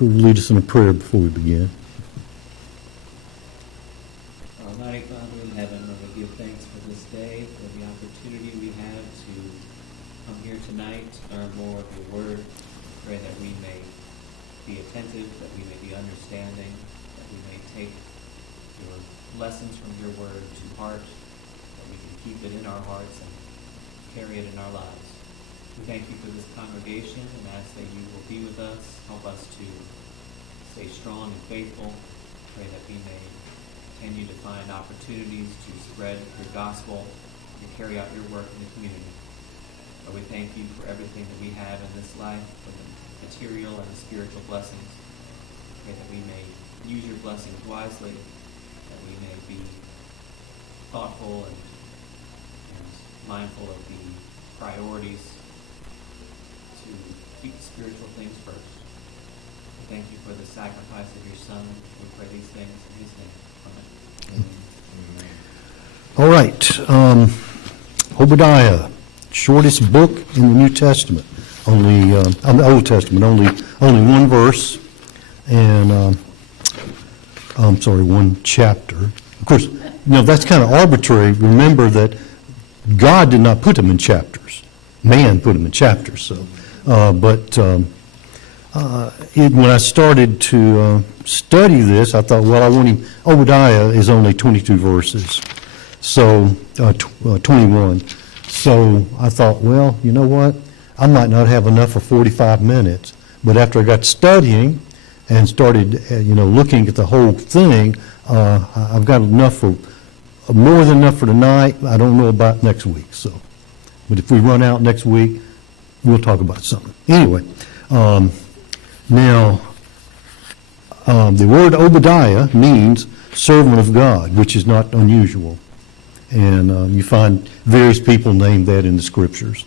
could lead us in a prayer before we begin. Almighty Father in heaven, Lord, we give thanks for this day, for the opportunity we have to come here tonight to learn more of your word. Pray that we may be attentive, that we may be understanding, that we may take your lessons from your word to heart, that we can keep it in our hearts and carry it in our lives. We thank you for this congregation and ask that you will be with us, help us to stay strong and faithful. Pray that we may continue to find opportunities to spread your gospel and carry out your work in the community. Lord, we thank you for everything that we have in this life, for the material and the spiritual blessings. Pray that we may use your blessings wisely, that we may be thoughtful and mindful of the priorities to keep the spiritual things first. We thank you for the sacrifice of your Son. We pray these things in his name. Amen. All right. Obadiah, shortest book in the New Testament. Only the Old Testament. Only one verse, and one chapter. Of course, that's kind of arbitrary. Remember that God did not put them in chapters. Man put them in chapters. So, when I started to study this, I thought, Obadiah is only 22 verses, so 21. So I thought, well, you know what? I might not have enough for 45 minutes. But after I got studying and started, looking at the whole thing, I've got enough for more than enough for tonight. I don't know about next week. So, but if we run out next week, we'll talk about something. Anyway, now the word Obadiah means servant of God, which is not unusual. And you find various people named that in the scriptures.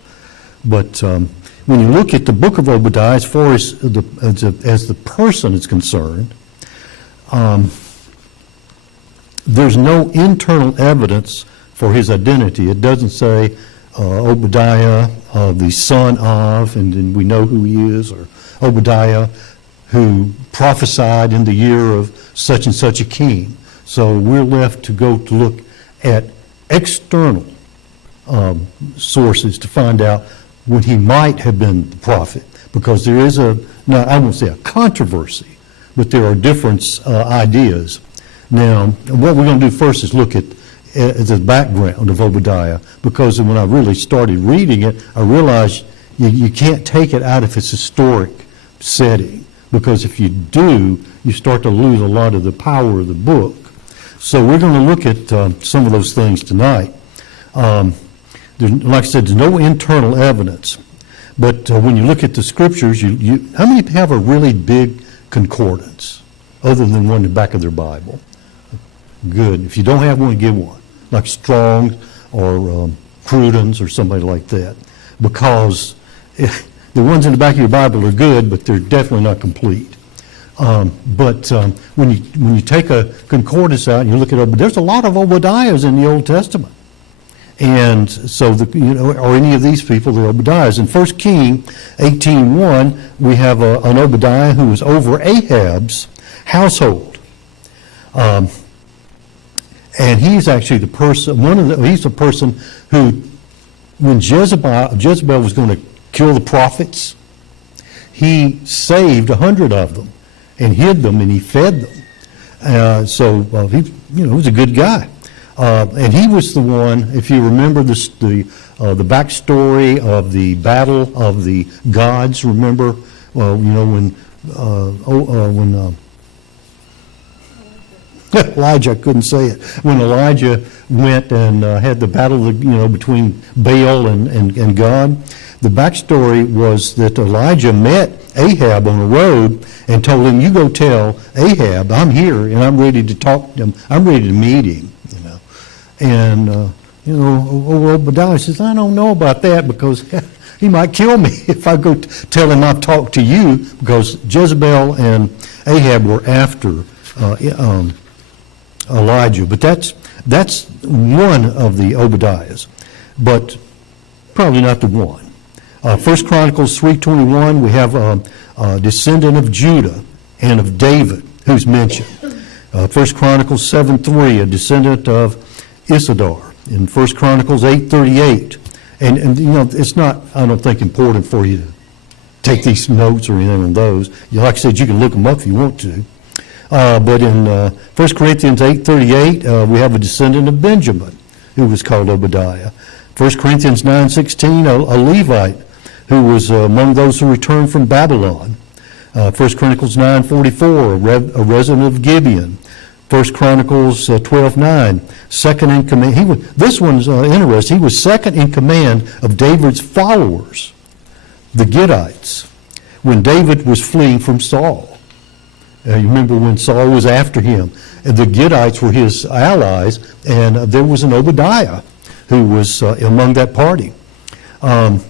But when you look at the book of Obadiah, as far as the person is concerned, there's no internal evidence for his identity. It doesn't say Obadiah, the son of, and then we know who he is, or Obadiah, who prophesied in the year of such and such a king. So we're left to go to look at external sources to find out when he might have been the prophet, because there is I won't say a controversy, but there are different ideas. Now, what we're going to do first is look at the background of Obadiah, because when I really started reading it, I realized you can't take it out of its historic setting, because if you do, you start to lose a lot of the power of the book. So we're going to look at some of those things tonight. Like I said, there's no internal evidence. But when you look at the scriptures, how many have a really big concordance, other than one in the back of their Bible? Good. If you don't have one, get one, like Strong's or Cruden's or somebody like that. Because the ones in the back of your Bible are good, but they're definitely not complete. But when you take a concordance out and you look at it, there's a lot of Obadiahs in the Old Testament. And so, or any of these people, the Obadiahs. In 1 Kings 18:1, we have an Obadiah who was over Ahab's household. And he's actually the person, he's the person who, when Jezebel was going to kill the prophets, he saved 100 of them and hid them and he fed them. He was a good guy. And he was the one, if you remember the backstory of the battle of the gods, remember, when Elijah, I couldn't say it. When Elijah went and had the battle, between Baal and God, the backstory was that Elijah met Ahab on the road and told him, "You go tell Ahab I'm here and I'm ready to talk to him. I'm ready to meet him." And Obadiah says, "I don't know about that, because he might kill me if I go tell him I've talked to you," because Jezebel and Ahab were after Elijah. But that's one of the Obadiahs, but probably not the one. 1 Chronicles 3:21, we have a descendant of Judah and of David, who's mentioned. 1 Chronicles 7:3, a descendant of Isidar. In 1 Chronicles 8:38, and you know, it's not, I don't think, important for you to take these notes or anything on those. Like I said, you can look them up if you want to. But in 1 Corinthians 8:38, we have a descendant of Benjamin who was called Obadiah. 1 Corinthians 9:16, a Levite who was among those who returned from Babylon. 1 Chronicles 9:44, a resident of Gibeon. 1 Chronicles 12:9, second in command. This one's interesting. He was second in command of David's followers, the Gittites, when David was fleeing from Saul. You remember when Saul was after him. The Gittites were his allies, and there was an Obadiah who was among that party. 1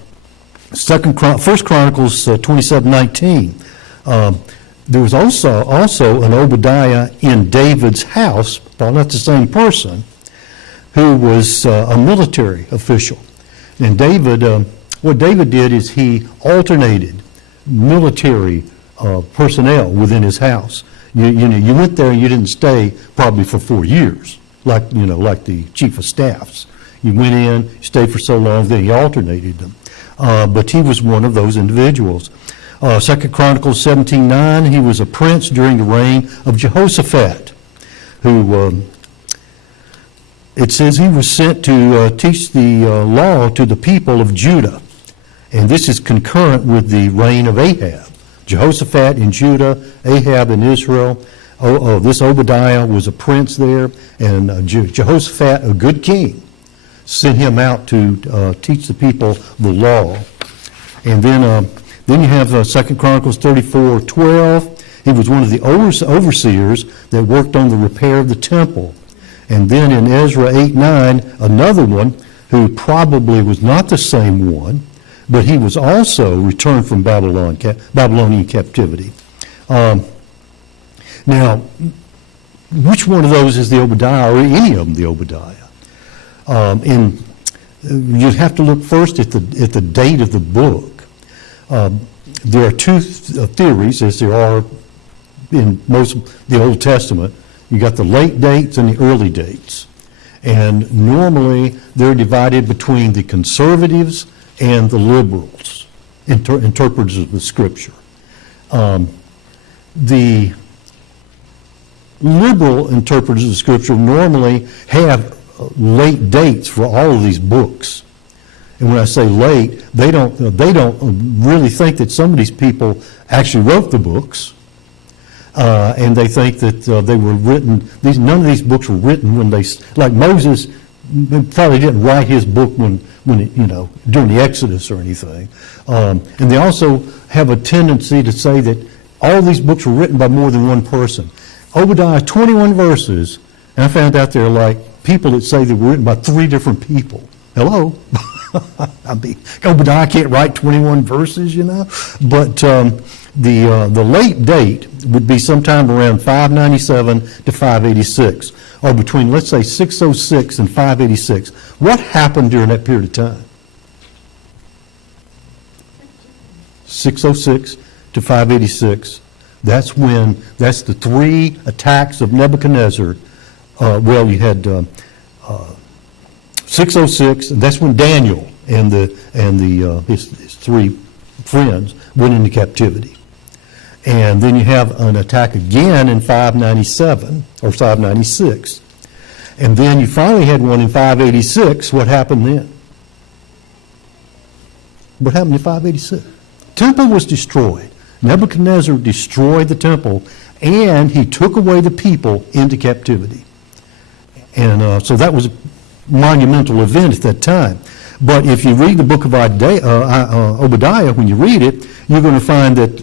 Chronicles 27:19. There was also an Obadiah in David's house, probably not the same person, who was a military official. And David, what David did is he alternated military personnel within his house. You went there and you didn't stay probably for 4 years, like the chief of staffs. You went in, stayed for so long, then he alternated them. But he was one of those individuals. 2 Chronicles 17:9, he was a prince during the reign of Jehoshaphat, who, it says he was sent to teach the law to the people of Judah. And this is concurrent with the reign of Ahab. Jehoshaphat in Judah, Ahab in Israel. This Obadiah was a prince there, and Jehoshaphat, a good king, sent him out to teach the people the law. And then you have 2 Chronicles 34:12. He was one of the overseers that worked on the repair of the temple. And then in Ezra 8:9, another one who probably was not the same one, but he was also returned from Babylonian captivity. Now, which one of those is the Obadiah, or any of them the Obadiah? You'd have to look first at the date of the book. There are two theories, as there are in most of the Old Testament. You got the late dates and the early dates. And normally they're divided between the conservatives and the liberals, interpreters of the Scripture. The liberal interpreters of Scripture normally have late dates for all of these books. And when I say late, they don't really think that some of these people actually wrote the books, and they think that they were written. None of these books were written when like Moses probably didn't write his book when during the Exodus or anything. And they also have a tendency to say that all these books were written by more than one person. Obadiah, 21 verses, and I found out there are like people that say they were written by 3 different people. Hello. Obadiah can't write 21 verses, But the late date would be sometime around 597 to 586, or between, let's say, 606 and 586. What happened during that period of time? 606 to 586. That's the 3 attacks of Nebuchadnezzar. You had 606, and that's when Daniel and his 3 friends went into captivity. And then you have an attack again in 597 or 596. And then you finally had one in 586. What happened then? What happened in 586? Temple was destroyed. Nebuchadnezzar destroyed the temple, and he took away the people into captivity. And so that was a monumental event at that time. But if you read the book of Obadiah, when you read it, you're going to find that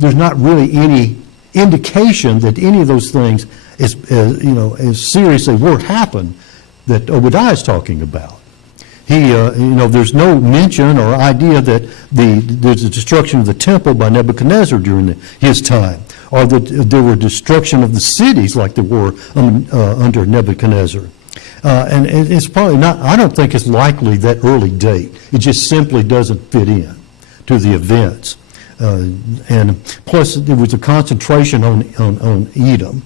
there's not really any indication that any of those things as seriously were happened that Obadiah is talking about. There's no mention or idea that there's a destruction of the temple by Nebuchadnezzar during his time, or that there were destruction of the cities like there were under Nebuchadnezzar. And it's probably not, I don't think it's likely that early date. It just simply doesn't fit in to the events. And plus, there was a concentration on Edom.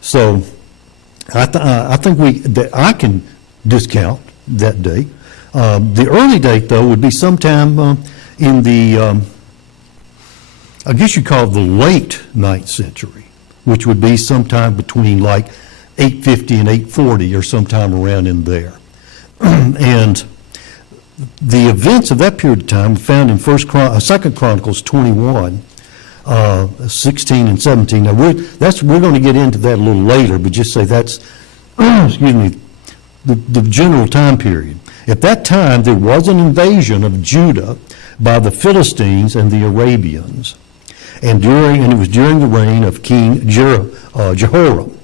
So I think that I can discount that date. The early date, though, would be sometime in the, I guess you call it the late 9th century, which would be sometime between like 850 and 840 or sometime around in there. And the events of that period of time are found in 2 Chronicles 21, 16 and 17. Now, we're going to get into that a little later, but just say that's, excuse me, the general time period. At that time, there was an invasion of Judah by the Philistines and the Arabians, and it was during the reign of King Jehoram.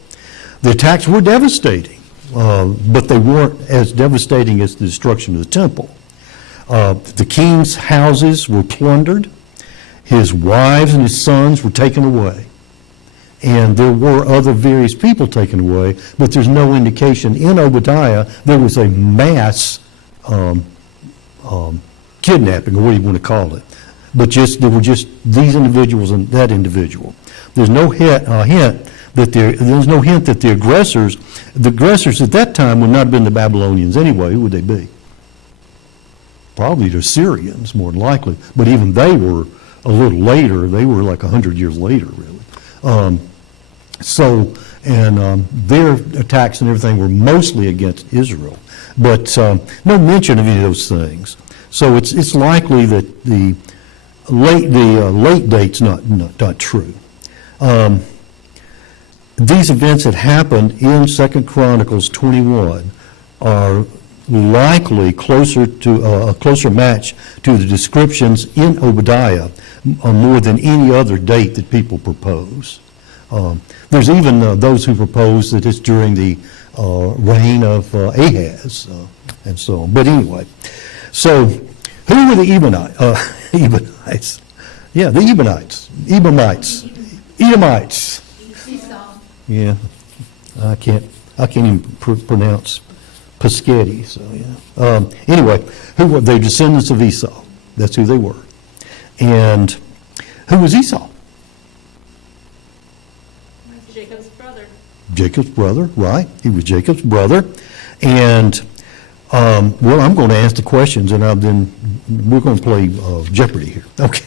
The attacks were devastating, but they weren't as devastating as the destruction of the temple. The king's houses were plundered, his wives and his sons were taken away, and there were other various people taken away, but there's no indication in Obadiah there was a mass kidnapping, or what do you want to call it, but there were just these individuals and that individual. There's no hint that the aggressors at that time would not have been the Babylonians anyway. Who would they be? Probably the Syrians, more than likely. But even they were a little later. They were like 100 years later, really. Their attacks and everything were mostly against Israel, but no mention of any of those things. So it's likely that the late date's not true. These events that happened in 2 Chronicles 21 are likely a closer match to the descriptions in Obadiah more than any other date that people propose. There's even those who propose that it's during the reign of Ahaz and so on. But anyway, so who were the Edomites? Yeah, the Edomites. Yeah, I can't even pronounce Paschetti. So yeah. Anyway, who were they? Descendants of Esau. That's who they were. And who was Esau? Jacob's brother. Jacob's brother, right? He was Jacob's brother, and well, I'm going to ask the questions, and then we're going to play Jeopardy here. Okay.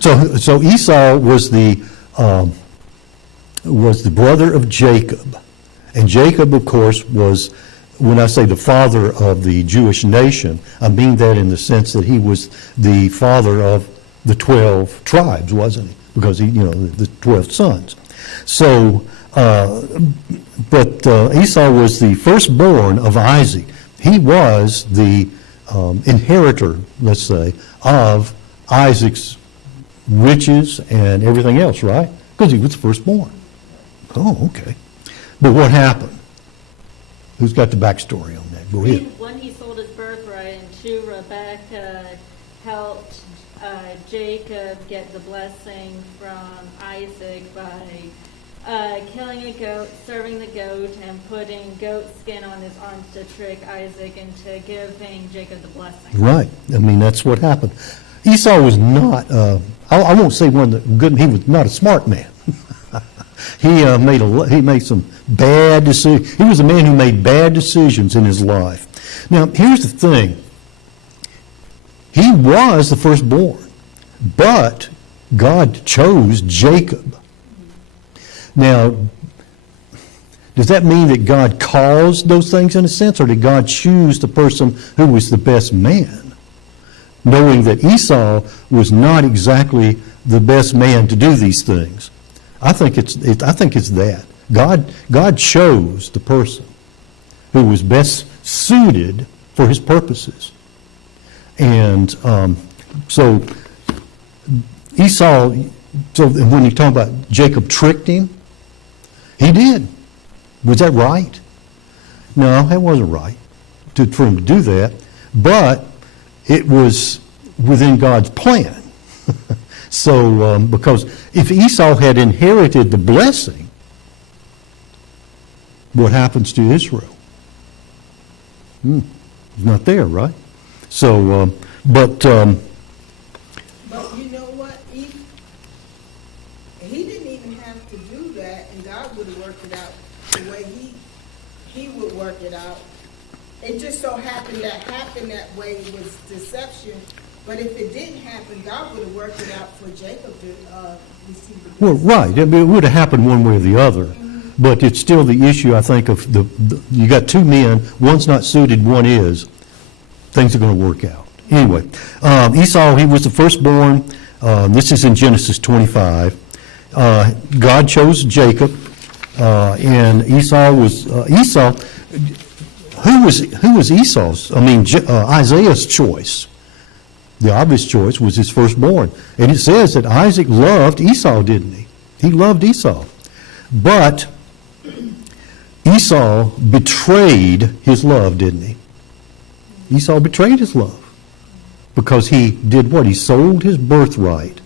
So Esau was the brother of Jacob. And Jacob, of course, was, when I say the father of the Jewish nation, I mean that in the sense that he was the father of the 12 tribes, wasn't he? Because the 12 sons. So, but Esau was the firstborn of Isaac. He was the inheritor, let's say, of Isaac's riches and everything else, right? Because he was the firstborn. Oh, okay. But what happened? Who's got the backstory on that? Go ahead. One, he sold his birthright, and two, Rebecca helped Jacob get the blessing from Isaac by killing a goat, serving the goat, and putting goat skin on his arms to trick Isaac into giving Jacob the blessing. Right. I mean, that's what happened. Esau was not, I won't say he was not a smart man. He made some bad decisions. He was a man who made bad decisions in his life. Now, here's the thing. He was the firstborn, but God chose Jacob. Now, does that mean that God caused those things in a sense, or did God choose the person who was the best man, knowing that Esau was not exactly the best man to do these things? I think it's that God chose the person who was best suited for his purposes, and so Esau. So when you talk about Jacob tricked him, he did. Was that right? No, that wasn't right for him to do that. But it was within God's plan. So, because if Esau had inherited the blessing, what happens to Israel? He's not there, right? So, but He didn't even have to do that, and God would have worked it out the way he would work it out. It just so happened that way was deception. But if it didn't happen, God would have worked it out for Jacob to receive the Well, blessing. right, I mean, it would have happened one way or the other, but it's still the issue, I think, of you got two men, one's not suited, one is, things are going to work out. Anyway, Esau, he was the firstborn, this is in Genesis 25. God chose Jacob, and Esau was, who was Esau's, Isaiah's choice? The obvious choice was his firstborn. And it says that Isaac loved Esau, didn't he? He loved Esau. But Esau betrayed his love, didn't he? Esau betrayed his love. Because he did what? He sold his birthright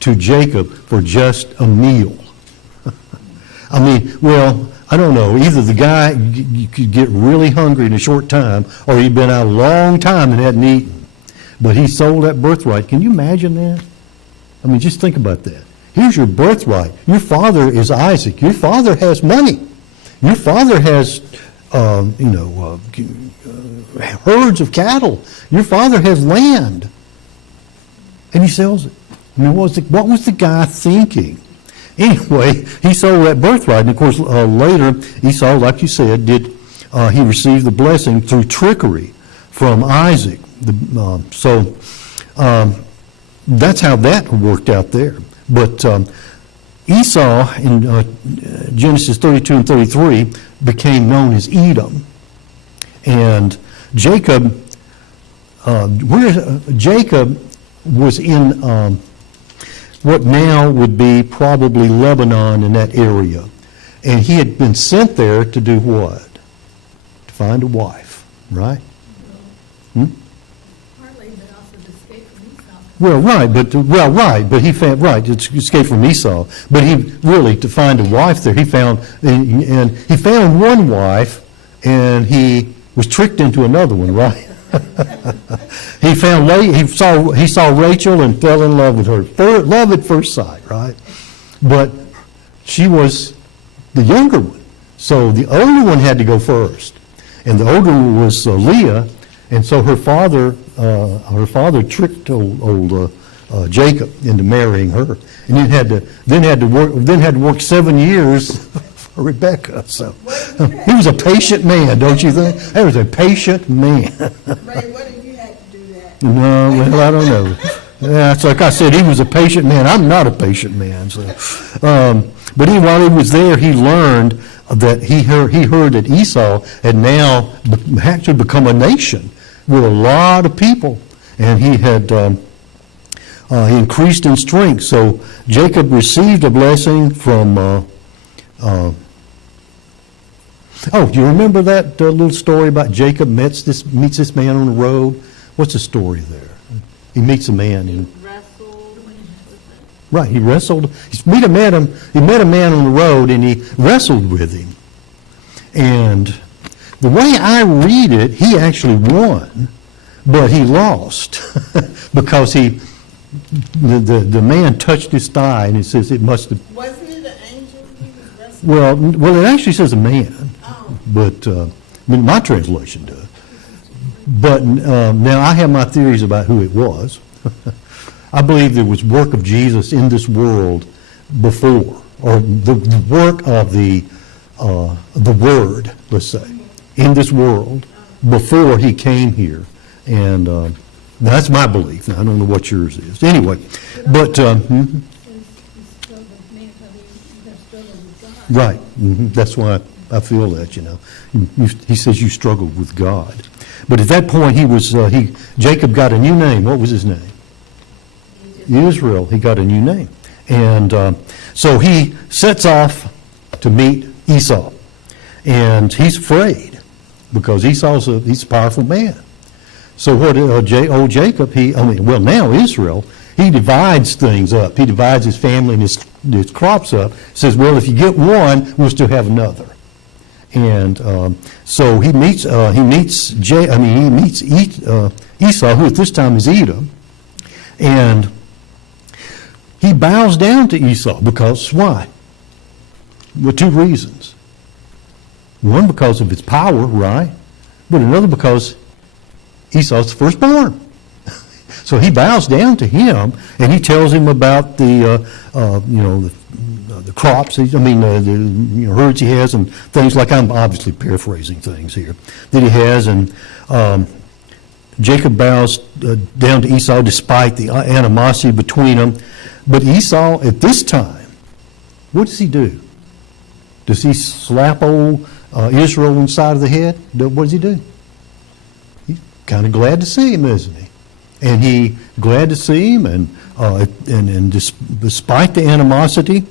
to Jacob for just a meal. I don't know. Either the guy, you could get really hungry in a short time, or he'd been out a long time and hadn't eaten. But he sold that birthright. Can you imagine that? Just think about that. Here's your birthright. Your father is Isaac. Your father has money. Your father has, herds of cattle. Your father has land. And he sells it. What was the guy thinking? Anyway, he sold that birthright. And, of course, later, Esau, like you said, he received the blessing through trickery from Isaac. That's how that worked out there. But Esau, in Genesis 32 and 33, became known as Edom. And Jacob was in what now would be probably Lebanon in that area. And he had been sent there to do what? To find a wife, right? Partly, but also to escape from Esau. But he found, to escape from Esau. But he really, to find a wife there, he found one wife, and he was tricked into another one, right? He saw Rachel and fell in love with her. Love at first sight, right? But she was the younger one. So the older one had to go first. And the older one was Leah, and so her father tricked old Jacob into marrying her, and then had to work 7 years for Rebekah. So he was a patient man, don't you think? He was a patient man. Ray, what if you had to do that? No, well, I don't know. Yeah, it's like I said, he was a patient man. I'm not a patient man. So, but while he was there, he learned that he heard that Esau had now actually become a nation with a lot of people, and he had he increased in strength. So Jacob received a blessing from. Do you remember that little story about Jacob meets this man on the road? What's the story there? He meets a man and Wrestled. right. He wrestled. He met a man on the road, and he wrestled with him. And the way I read it, he actually won, but he lost because the man touched his thigh, and it says it must have. Wasn't it an angel he was wrestling? Well, it actually says a man, Oh. but my translation does. But now I have my theories about who it was. I believe there was work of Jesus in this world before, or the work of the Word, let's say, in this world before he came here. And that's my belief. Now, I don't know what yours is. Anyway, but Since you struggle with man, probably you're going to struggle with God. right, that's why I feel that. He says you struggled with God. But at that point, Jacob got a new name. What was his name? Israel. He got a new name. And so he sets off to meet Esau. And he's afraid because he's a powerful man. So what old Jacob, now Israel, he divides things up. He divides his family and his crops up. Says, well, if you get one, we'll still have another. And so he meets Esau, who at this time is Edom. And He bows down to Esau because why? Well, two reasons. One, because of his power, right? But another because Esau's the firstborn. So he bows down to him, and he tells him about the crops, the herds he has, and things like, I'm obviously paraphrasing things here, that he has, and Jacob bows down to Esau despite the animosity between them. But Esau, at this time, what does he do? Does he slap old Israel on the side of the head? What does he do? He's kind of glad to see him, isn't he? And he glad to see him, and despite the animosity,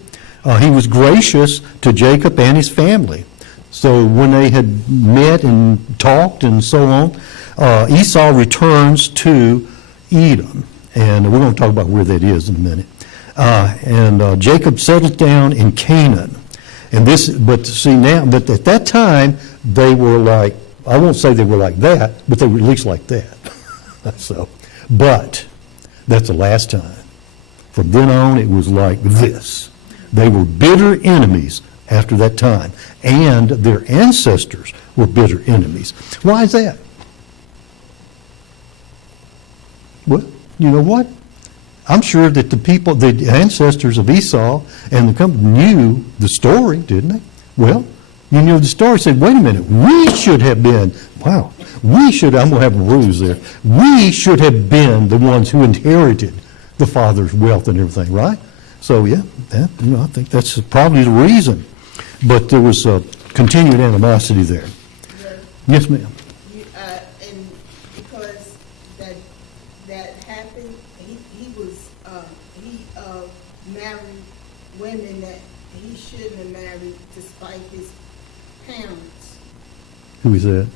he was gracious to Jacob and his family. So when they had met and talked and so on, Esau returns to Edom, and we're going to talk about where that is in a minute. And Jacob settled down in Canaan. And but at that time, they were like, I won't say they were like that, but they were at least like that. But that's the last time. From then on, it was like this. They were bitter enemies after that time, and their ancestors were bitter enemies. Why is that? Well, you know what? I'm sure that the ancestors of Esau and the company knew the story, didn't they? Well, you know the story said, wait a minute, we should have been, I'm going to have a ruse there. We should have been the ones who inherited the father's wealth and everything, right? So, yeah, I think that's probably the reason. But there was continued animosity there. Yes, ma'am. And because that happened, he married women that he shouldn't have married despite his parents. Who is that?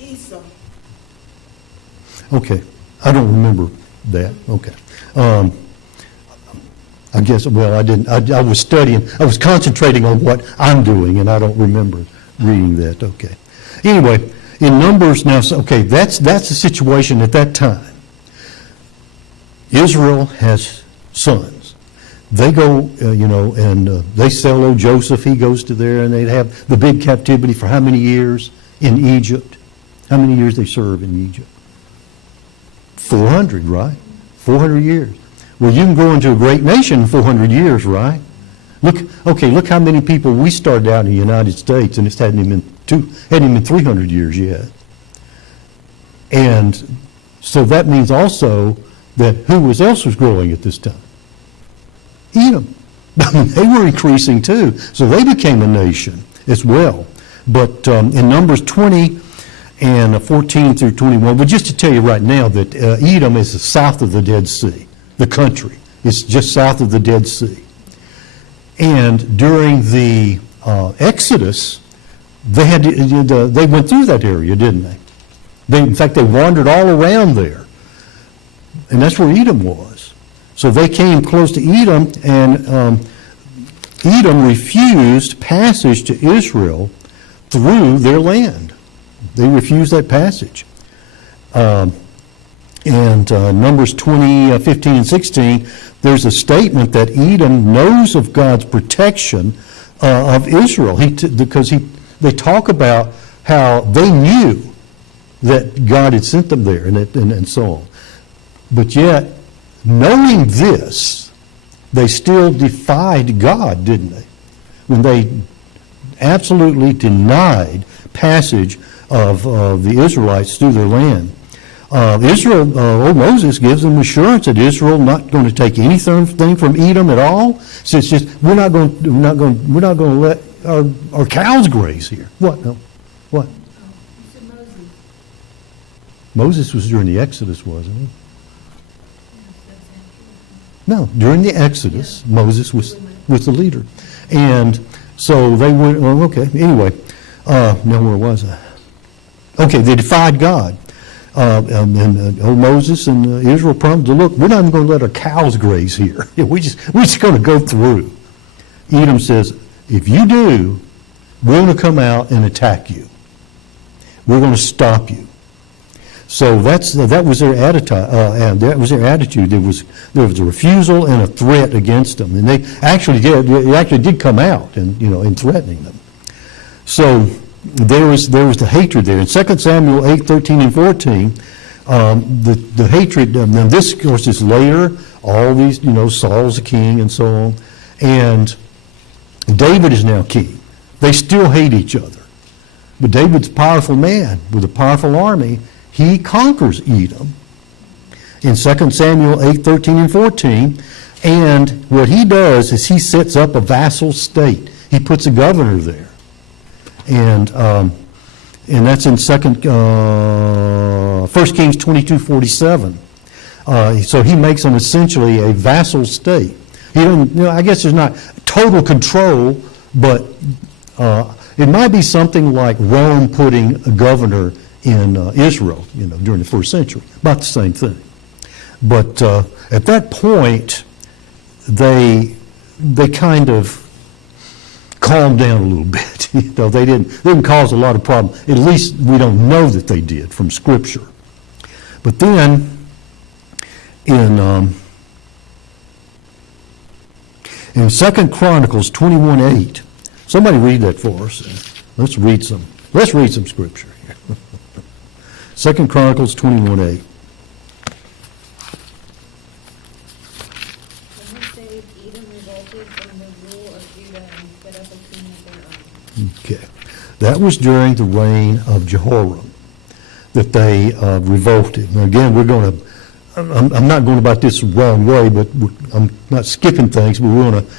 Esau. Okay. I don't remember that. Okay. I guess, I didn't. I was studying. I was concentrating on what I'm doing, and I don't remember reading that. Okay. Anyway, in Numbers now, that's the situation at that time. Israel has sons. They go, and they sell old Joseph. He goes to there, and they have the big captivity for how many years in Egypt? How many years they serve in Egypt? 400, right? 400 years. Well, you can grow into a great nation in 400 years, right? Look how many people we started out in the United States, and it hadn't even been 300 years yet. And so that means also that who else was growing at this time? Edom. They were increasing too, so they became a nation as well. But in Numbers 20 and 14 through 21, but just to tell you right now that Edom is south of the Dead Sea, the country. It's just south of the Dead Sea. And during the Exodus, they went through that area, didn't they? In fact, they wandered all around there. And that's where Edom was. So they came close to Edom, and Edom refused passage to Israel through their land. They refused that passage. And Numbers 20, 15, and 16, there's a statement that Edom knows of God's protection of Israel. Because they talk about how they knew that God had sent them there and so on. But yet, knowing this, they still defied God, didn't they? When they absolutely denied passage of the Israelites through their land. Moses gives them assurance that Israel not going to take anything from Edom at all. So it's just we're not going to let our cows graze here. What? No. What? Moses was during the Exodus, wasn't he? No, during the Exodus, Moses was the leader. And so they went, anyway, now where was I? Okay, they defied God. And Moses and Israel promised, look, we're not even going to let our cows graze here. We're just going to go through. Edom says, if you do, we're going to come out and attack you. We're going to stop you. So that was their attitude. That was their attitude. There was a refusal and a threat against them, and they actually did come out and in threatening them. So there was the hatred there. In 2 Samuel 8:13 and 14, the hatred. Now this, of course, is later. All these, Saul's the king and so on, and David is now king. They still hate each other, but David's a powerful man with a powerful army. He conquers Edom in 2 Samuel 8:13 and 14, and what he does is he sets up a vassal state. He puts a governor there, and that's in 1 Kings 22:47. So he makes them essentially a vassal state. He doesn't, I guess there's not total control, but it might be something like Rome putting a governor in Israel, during the first century. About the same thing. But at that point, they kind of calmed down a little bit. They didn't cause a lot of problems. At least we don't know that they did from Scripture. But then in 2 Chronicles 21:8, somebody read that for us. Let's read some Scripture here. 2 Chronicles 21:8. When he saved Edom revolted from the rule of Judah and set up a king of their own. Okay. That was during the reign of Jehoram that they revolted. Now again, I'm not going about this the wrong way, but I'm not skipping things, but we're going to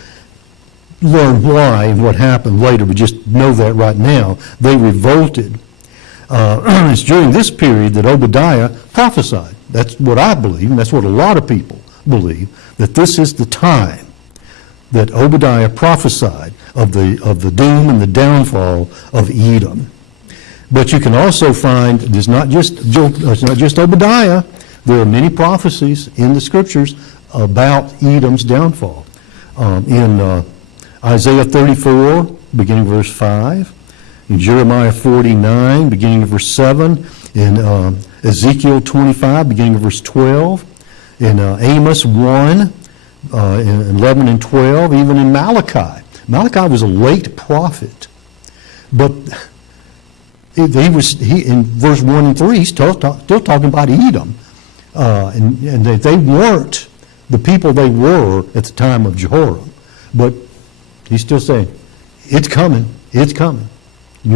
learn why and what happened later. We just know that right now. They revolted. It's during this period that Obadiah prophesied. That's what I believe, and that's what a lot of people believe, that this is the time that Obadiah prophesied of the doom and the downfall of Edom. But you can also find it's not just Obadiah. There are many prophecies in the Scriptures about Edom's downfall. In Isaiah 34, beginning verse 5, in Jeremiah 49, beginning of verse 7, in Ezekiel 25, beginning of verse 12, in Amos 1, in 11 and 12, even in Malachi. Malachi was a late prophet, but he in verse 1 and 3, he's still talking about Edom. And they weren't the people they were at the time of Jehoram. But he's still saying, it's coming. You're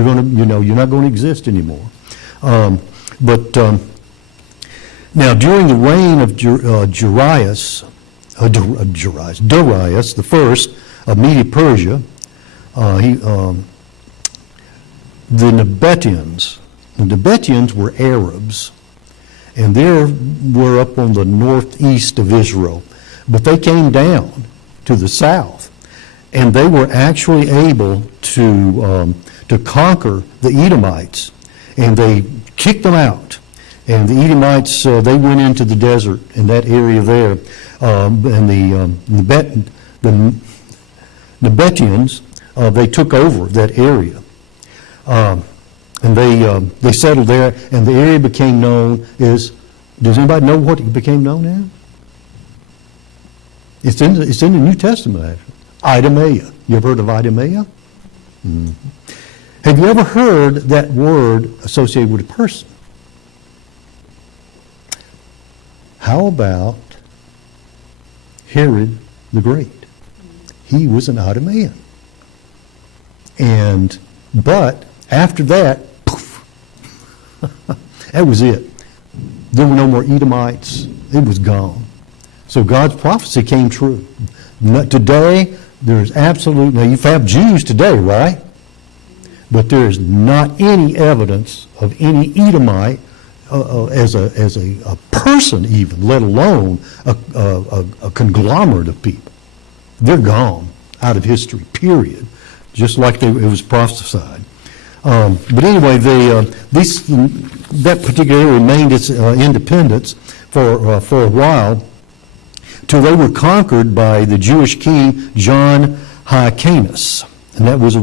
not going to exist anymore. Now during the reign of Darius the first of Media-Persia, the Nabateans were Arabs. And they were up on the northeast of Israel. But they came down to the south, and they were actually able to conquer the Edomites, and they kicked them out. And the Edomites, they went into the desert in that area there, and the Nabateans, they took over that area. And they settled there, and the area became known as, does anybody know what it became known as? It's in the New Testament, actually. Idumea. You ever heard of Idumea? Mm-hmm. Have you ever heard that word associated with a person? How about Herod the Great? He was an Idumean. But after that, poof, that was it. There were no more Edomites. It was gone. So God's prophecy came true. Today, there's absolutely, now you have Jews today, right? But there is not any evidence of any Edomite as a person even, let alone a conglomerate of people. They're gone out of history, period. Just like it was prophesied. But anyway, that particular area remained its independence for a while, till they were conquered by the Jewish king John Hyrcanus. And that was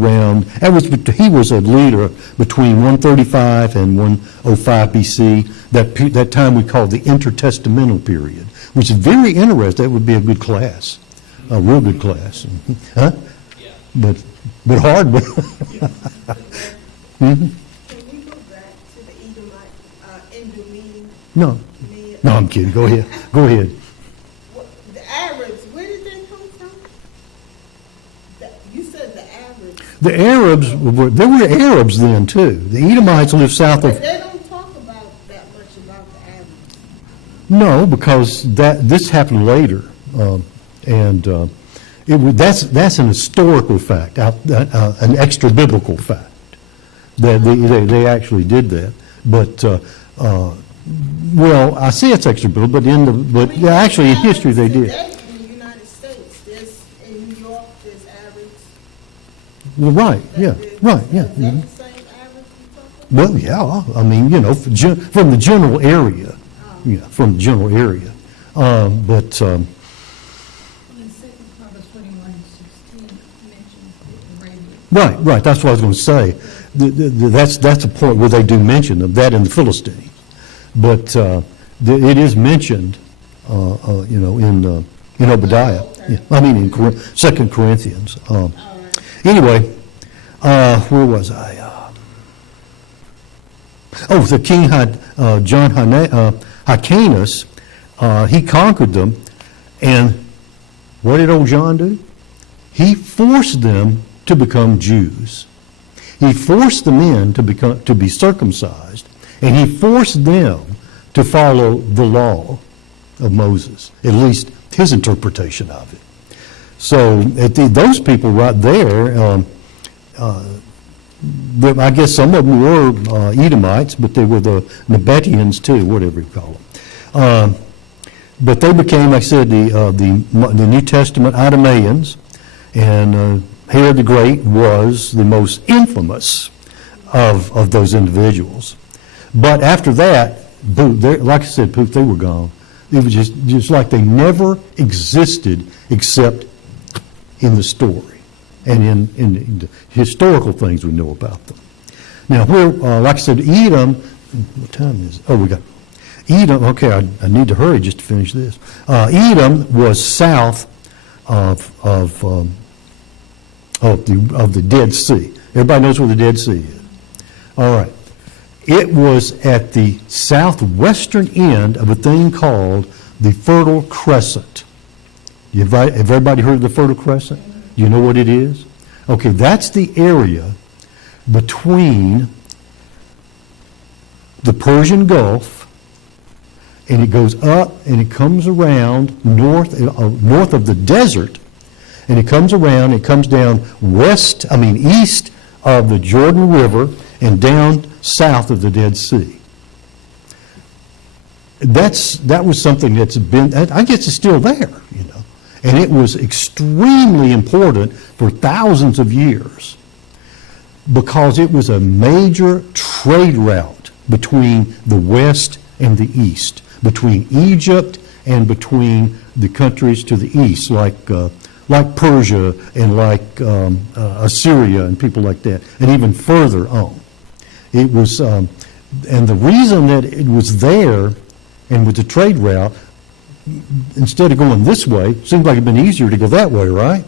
he was a leader between 135 and 105 BC, that time we call the intertestamental period, which is very interesting. That would be a good class, a real good class. Huh? Yeah. But hard, but. Mhm. Can we go back to the Edomite, Edomine? No, no, I'm kidding. Go ahead. Go ahead. The Arabs, where did they come from? You said the Arabs. The Arabs, there were Arabs then too. The Edomites lived south But of, they don't talk about that much about the Arabs. no, because this happened later. That's an historical fact, an extra biblical fact, that they actually did that. But, well, I say it's extra biblical, but actually in history they did. Today in the United States, in New York, there's Arabs. Well, right, yeah, right, yeah. Is that Mhm. the same Arabs we talking about? Well, yeah, I mean, from the general area, from the general area. Well, in second Chronicles 21:16 mentions Arabia. Right, that's what I was going to say. That's a point where they do mention of that in the Philistines. But it is mentioned, in Obadiah. Oh, okay. Yeah, I mean, in 2 Corinthians. All right. Anyway, where was I? The king had John Hyrcanus. He conquered them, and what did old John do? He forced them to become Jews. He forced the men to be circumcised, and he forced them to follow the law of Moses, at least his interpretation of it. So those people right there, I guess some of them were Edomites, but they were the Nabateans too, whatever you call them. But they became, like I said, the New Testament Idumeans, and Herod the Great was the most infamous of those individuals. But after that, boom, like I said, poof, they were gone. It was just like they never existed except in the story and in the historical things we know about them. Now, like I said, Edom, what time is it? Oh, we got Edom. Okay, I need to hurry just to finish this. Edom was south of the Dead Sea. Everybody knows where the Dead Sea is. All right. It was at the southwestern end of a thing called the Fertile Crescent. Have everybody heard of the Fertile Crescent? Do you know what it is? Okay, that's the area between the Persian Gulf, and it goes up and it comes around north of the desert, and it comes around, it comes down east of the Jordan River and down south of the Dead Sea. That was something that's been, I guess it's still there, and it was extremely important for thousands of years because it was a major trade route between the west and the east, between Egypt and between the countries to the east, like Persia and like Assyria and people like that, and even further on. It was, and the reason that it was there and with the trade route, instead of going this way, seems like it'd been easier to go that way, right?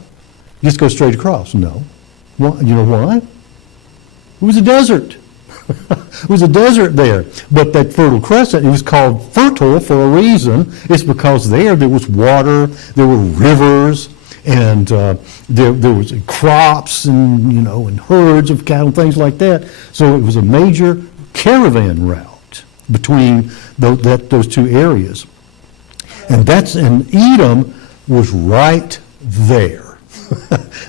Just go straight across. No. Well, you know why? It was a desert. It was a desert there. But that Fertile Crescent, it was called fertile for a reason. It's because there was water, there were rivers, and there was crops and herds of cattle, things like that. So it was a major caravan route between those two areas. And Edom was right there.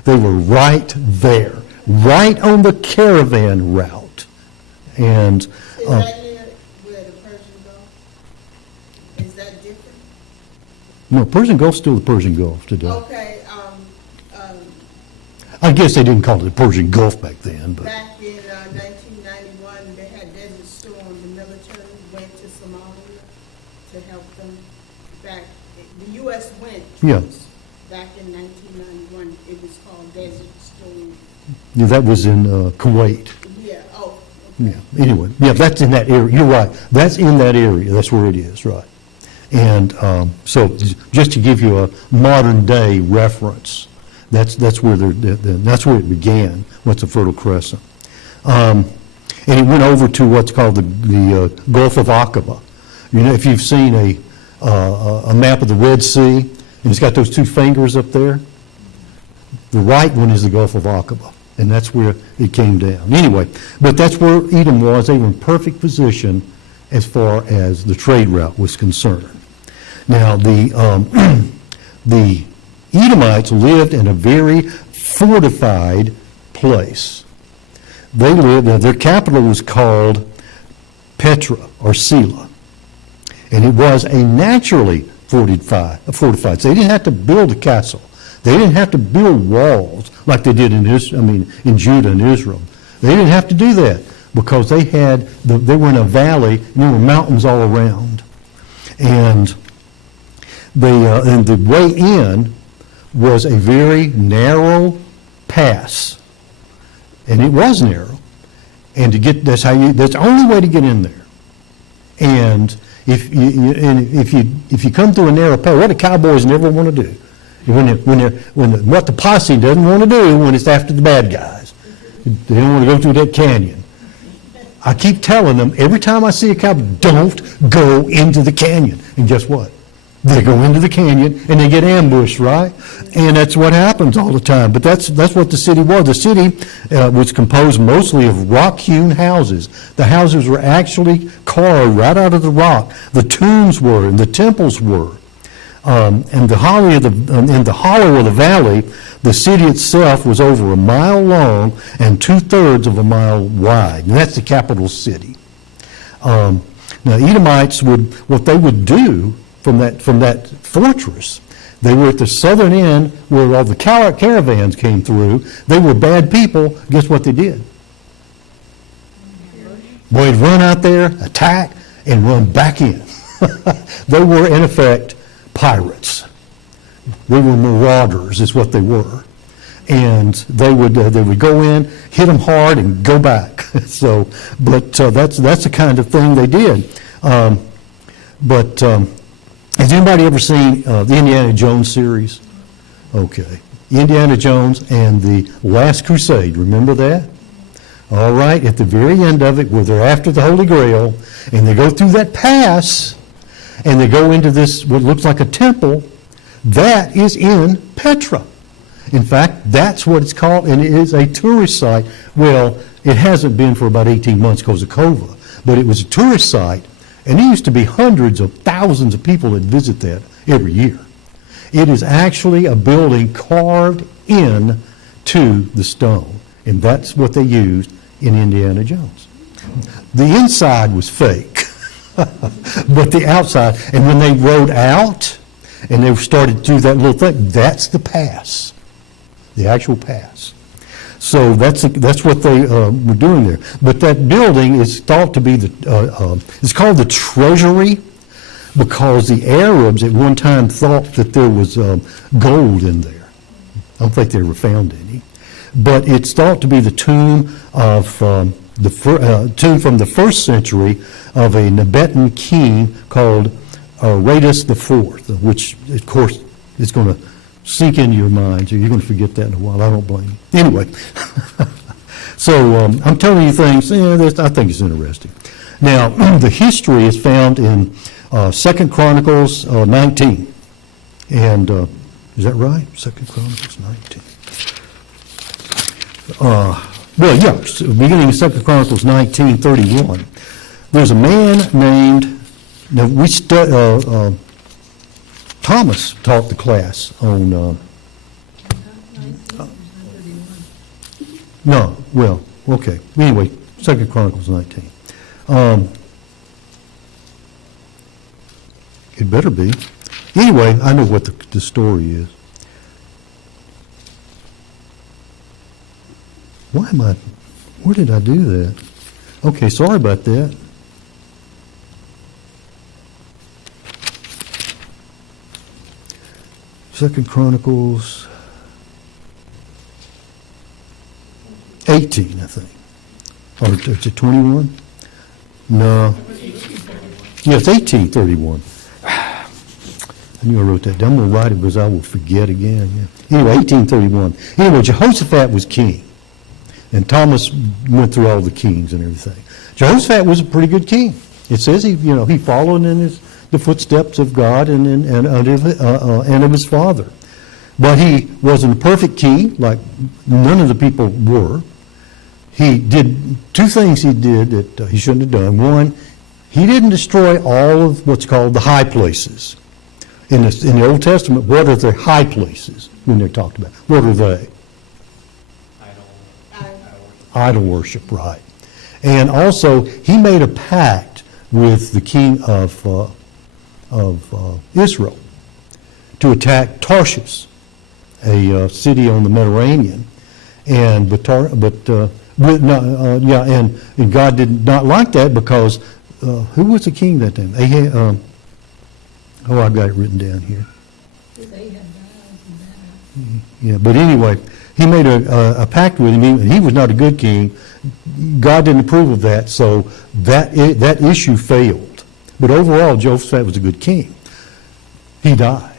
They were right there, right on the caravan route. And Is that near where the Persian Gulf? Is that different? no, Persian Gulf's still the Persian Gulf today. Okay, I guess they didn't call it the Persian Gulf back then, but back in 1991, they had Desert Storm. The military went to Somalia to help them back. The U.S. went. yeah, back in 1991. It was called Desert Storm. Yeah, that was in Kuwait. Yeah, oh, Yeah, anyway, yeah, that's in that area, you're right, that's in that area, that's where it is, right. And so, just to give you a modern-day reference, that's where that's where it began, what's the Fertile Crescent. And it went over to what's called the Gulf of Aqaba. You know, if you've seen a map of the Red Sea, and it's got those two fingers up there, the right one is the Gulf of Aqaba, and that's where it came down. Anyway, but that's where Edom was. They were in perfect position as far as the trade route was concerned. Now, the Edomites lived in a very fortified place. They lived, their capital was called Petra or Sela, and it was a naturally fortified. So they didn't have to build a castle. They didn't have to build walls like they did in in Judah and Israel. They didn't have to do that because they were in a valley and there were mountains all around, and the way in was a very narrow pass, and it was narrow, and that's the only way to get in there. And if you come through a narrow path, what do cowboys never want to do? What the posse doesn't want to do when it's after the bad guys, they don't want to go through that canyon. I keep telling them every time I see a cowboy, don't go into the canyon. And guess what? They go into the canyon and they get ambushed, right? And that's what happens all the time. But that's what the city was. The city was composed mostly of rock-hewn houses. The houses were actually carved right out of the rock. The tombs were and the temples were. And in the hollow of the valley, the city itself was over a mile long and 2/3 of a mile wide. And that's the capital city. Now, Edomites what they would do from that fortress, they were at the southern end where all the caravans came through. They were bad people. Guess what they did? They'd run out there, attack, and run back in. They were, in effect, pirates. They were marauders, is what they were. And they would go in, hit them hard, and go back. That's the kind of thing they did. Has anybody ever seen the Indiana Jones series? Okay. Indiana Jones and the Last Crusade, remember that? All right, at the very end of it, where they're after the Holy Grail, and they go through that pass, and they go into this, what looks like a temple, that is in Petra. In fact, that's what it's called, and it is a tourist site. Well, it hasn't been for about 18 months because of COVID, but it was a tourist site, and there used to be hundreds of thousands of people that visit that every year. It is actually a building carved in to the stone, and that's what they used in Indiana Jones. The inside was fake, but the outside, and when they rode out and they started to do that little thing, that's the pass, the actual pass. So that's what they were doing there. But that building is thought to be it's called the Treasury because the Arabs at one time thought that there was gold in there. I don't think they ever found any. But it's thought to be the tomb of tomb from the 1st century of a Tibetan king called Radus IV, which, of course, is going to sink into your mind, so you're going to forget that in a while. I don't blame you. Anyway, so I'm telling you things, I think it's interesting. Now, the history is found in 2 Chronicles 19. And is that right? 2 Chronicles 19. Beginning of 2 Chronicles 19:31, there's a man named, Thomas taught the class on, anyway, 2 Chronicles 19. It better be. Anyway, I know what the story is. Where did I do that? Okay, sorry about that. Second Chronicles 18, I think. Or is it 21? No. Yeah, it's 18:31. I knew I wrote that down. I'm going to write it because I will forget again. Yeah. Anyway, 18:31. Anyway, Jehoshaphat was king. And Thomas went through all the kings and everything. Jehoshaphat was a pretty good king. It says he followed in the footsteps of God and of his father. But he wasn't a perfect king, like none of the people were. He did two things he did that he shouldn't have done. One, he didn't destroy all of what's called the high places. In the Old Testament, what are the high places when they're talked about? What are they? Idol worship, right. And also, he made a pact with the king of Israel to attack Tarshish, a city on the Mediterranean. And God did not like that because who was the king that time? I've got it written down here. They had dials and that. Yeah, but anyway, he made a pact with him. He was not a good king. God didn't approve of that, so that issue failed. But overall, Jehoshaphat was a good king. He died.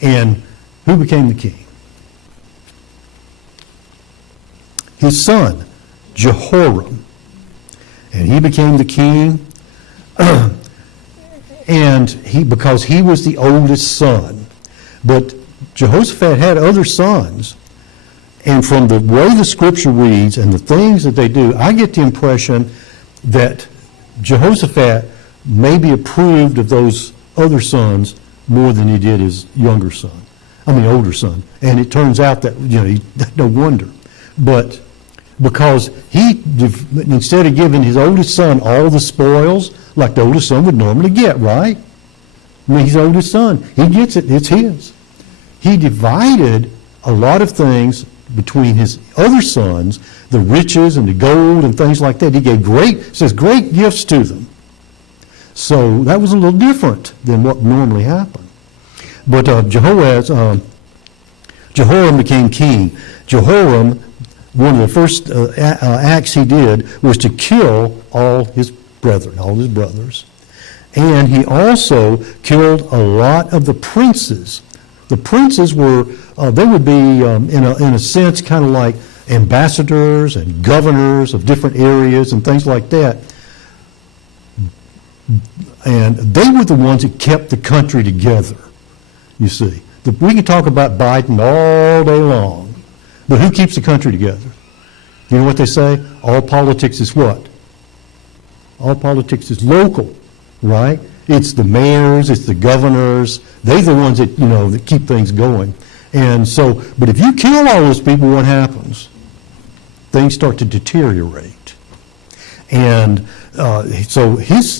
And who became the king? His son, Jehoram. And he became the king, because he was the oldest son. But Jehoshaphat had other sons, and from the way the scripture reads and the things that they do, I get the impression that Jehoshaphat maybe approved of those other sons more than he did his older son. And it turns out that, no wonder. But because instead of giving his oldest son all the spoils, like the oldest son would normally get, right? I mean, he's the oldest son. He gets it. It's his. He divided a lot of things between his other sons, the riches and the gold and things like that. He gave great gifts to them. So that was a little different than what normally happened. But Jehoram became king. Jehoram, one of the first acts he did was to kill all his brothers. And he also killed a lot of the princes. The princes were, they would be, in a sense, kind of like ambassadors and governors of different areas and things like that. And they were the ones that kept the country together, you see. We can talk about Biden all day long, but who keeps the country together? You know what they say? All politics is what? All politics is local, right? It's the mayors, it's the governors. They're the ones that, that keep things going. And so, but if you kill all those people, what happens? Things start to deteriorate. And so the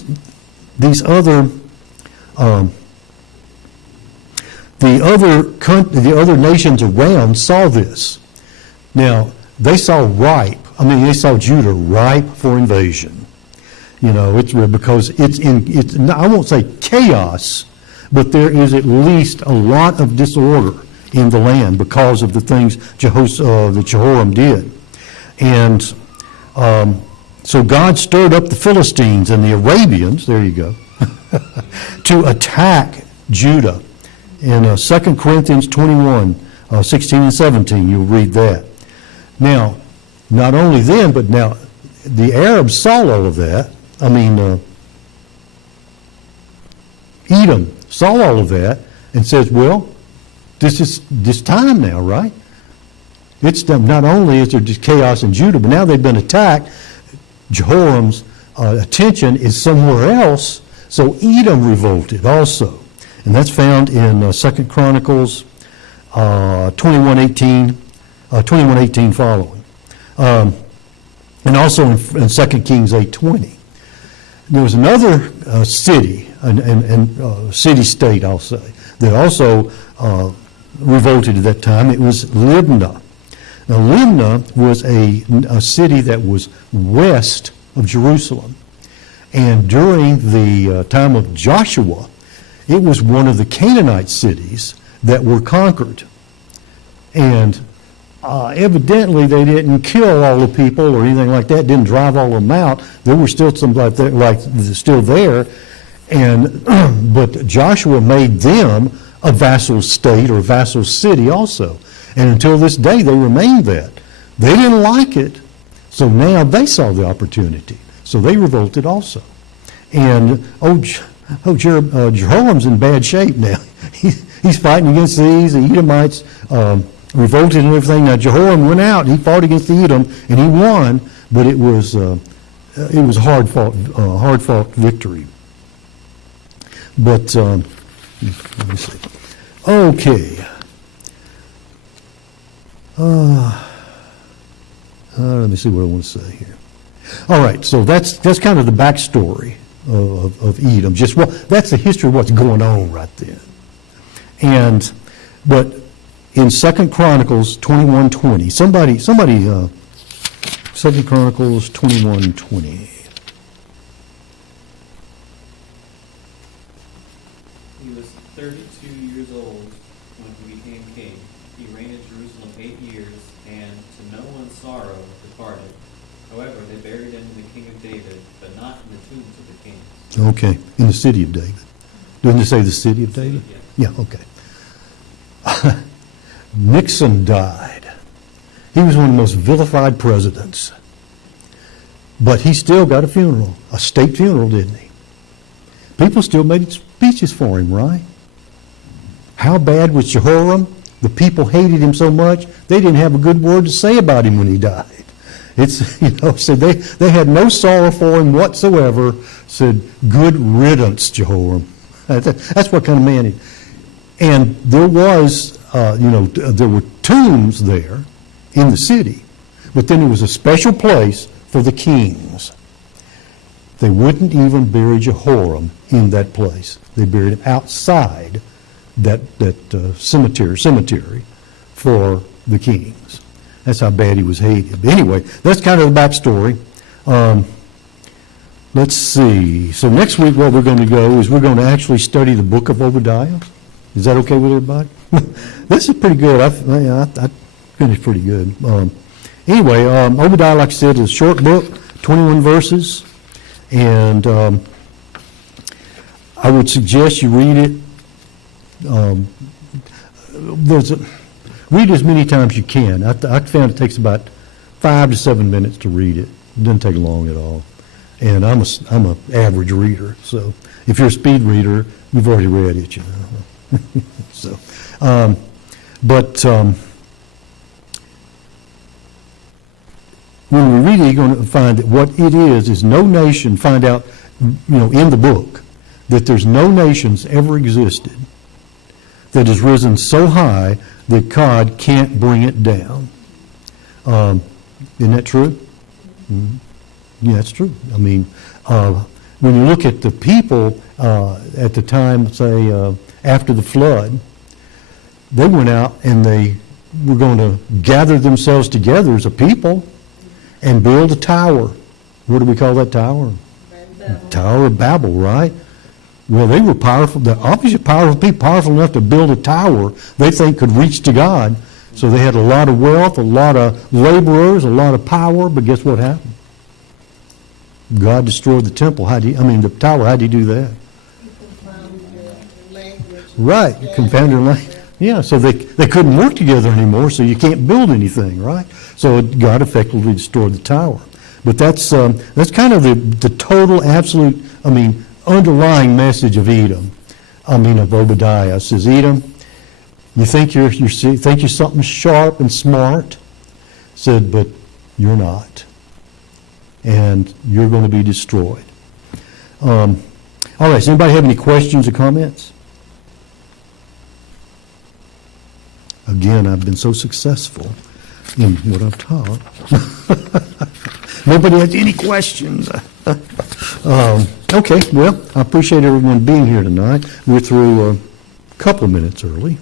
other nations around saw this. Now, they saw Judah ripe for invasion. It's because it's I won't say chaos, but there is at least a lot of disorder in the land because of the things that Jehoram did. And so God stirred up the Philistines and the Arabians, there you go, to attack Judah. In 2 Corinthians 21, 16 and 17, you'll read that. Now, not only then, but now the Arabs saw all of that. Edom saw all of that and says, well, this is this time now, right? It's not only is there just chaos in Judah, but now they've been attacked. Jehoram's attention is somewhere else, so Edom revolted also. And that's found in 2 Chronicles 21:18 following. And also in 2 Kings 8:20. There was another city, and city-state, I'll say, that also revolted at that time. It was Libnah. Now, Libnah was a city that was west of Jerusalem. And during the time of Joshua, it was one of the Canaanite cities that were conquered. And evidently, they didn't kill all the people or anything like that, didn't drive all of them out. There were still some still there. And but Joshua made them a vassal state or vassal city also. And until this day, they remained that. They didn't like it, so now they saw the opportunity. So they revolted also. And Jehoram's in bad shape now. He's fighting against these. The Edomites revolted and everything. Now Jehoram went out. He fought against the Edom, and he won. But it was a hard fought victory. But let me see. Okay. Let me see what I want to say here. All right, so that's kind of the backstory of Edom. That's the history of what's going on right then. But in 2 Chronicles 21:20, somebody, 2 Chronicles 21:20. He was 32 years old when he became king. He reigned in Jerusalem 8 years, and to no one's sorrow departed. However, they buried him in the king of David, but not in the tombs of the kings. Okay, in the city of David. Doesn't it say the city of David? Yeah. Yeah, okay. Nixon died. He was one of the most vilified presidents. But he still got a funeral, a state funeral, didn't he? People still made speeches for him, right? How bad was Jehoram? The people hated him so much, they didn't have a good word to say about him when he died. So they had no sorrow for him whatsoever, said, good riddance, Jehoram. That's what kind of man he. And there was, there were tombs there in the city, but then there was a special place for the kings. They wouldn't even bury Jehoram in that place. They buried him outside that cemetery for the kings. That's how bad he was hated. But anyway, that's kind of the backstory. Let's see. So next week what we're going to go is we're going to actually study the book of Obadiah. Is that okay with everybody? This is pretty good. I finished pretty good. Anyway, Obadiah, like I said, is a short book, 21 verses. And I would suggest you read it. Read as many times as you can. I found it takes about 5 to 7 minutes to read it. It doesn't take long at all. And I'm an average reader, so if you're a speed reader, you've already read it, you know. So, when we read it, you're going to find that what it is no nation. Find out, in the book, that there's no nations ever existed that has risen so high that God can't bring it down. Isn't that true? Mm-hmm. Yeah, that's true. I mean, when you look at the people at the time, say, after the flood, they went out and they were going to gather themselves together as a people and build a tower. What do we call that tower? Tower of Babel, right? Well, they were powerful. They're obviously powerful people, powerful enough to build a tower they think could reach to God. So they had a lot of wealth, a lot of laborers, a lot of power, but guess what happened? God destroyed the temple. The tower. How did he do that? Right, confounded language. Yeah, so they couldn't work together anymore, so you can't build anything, right? So God effectively destroyed the tower. But that's kind of the total, absolute, underlying message of Edom. Of Obadiah. It says, Edom, you think you're something sharp and smart, said, but you're not, and you're going to be destroyed. All right. Does anybody have any questions or comments? Again, I've been so successful in what I've taught. Nobody has any questions. Okay, well, I appreciate everyone being here tonight. We're through a couple of minutes early.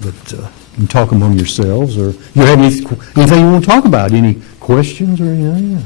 But you can talk among yourselves, or you have anything you want to talk about? Any questions or anything?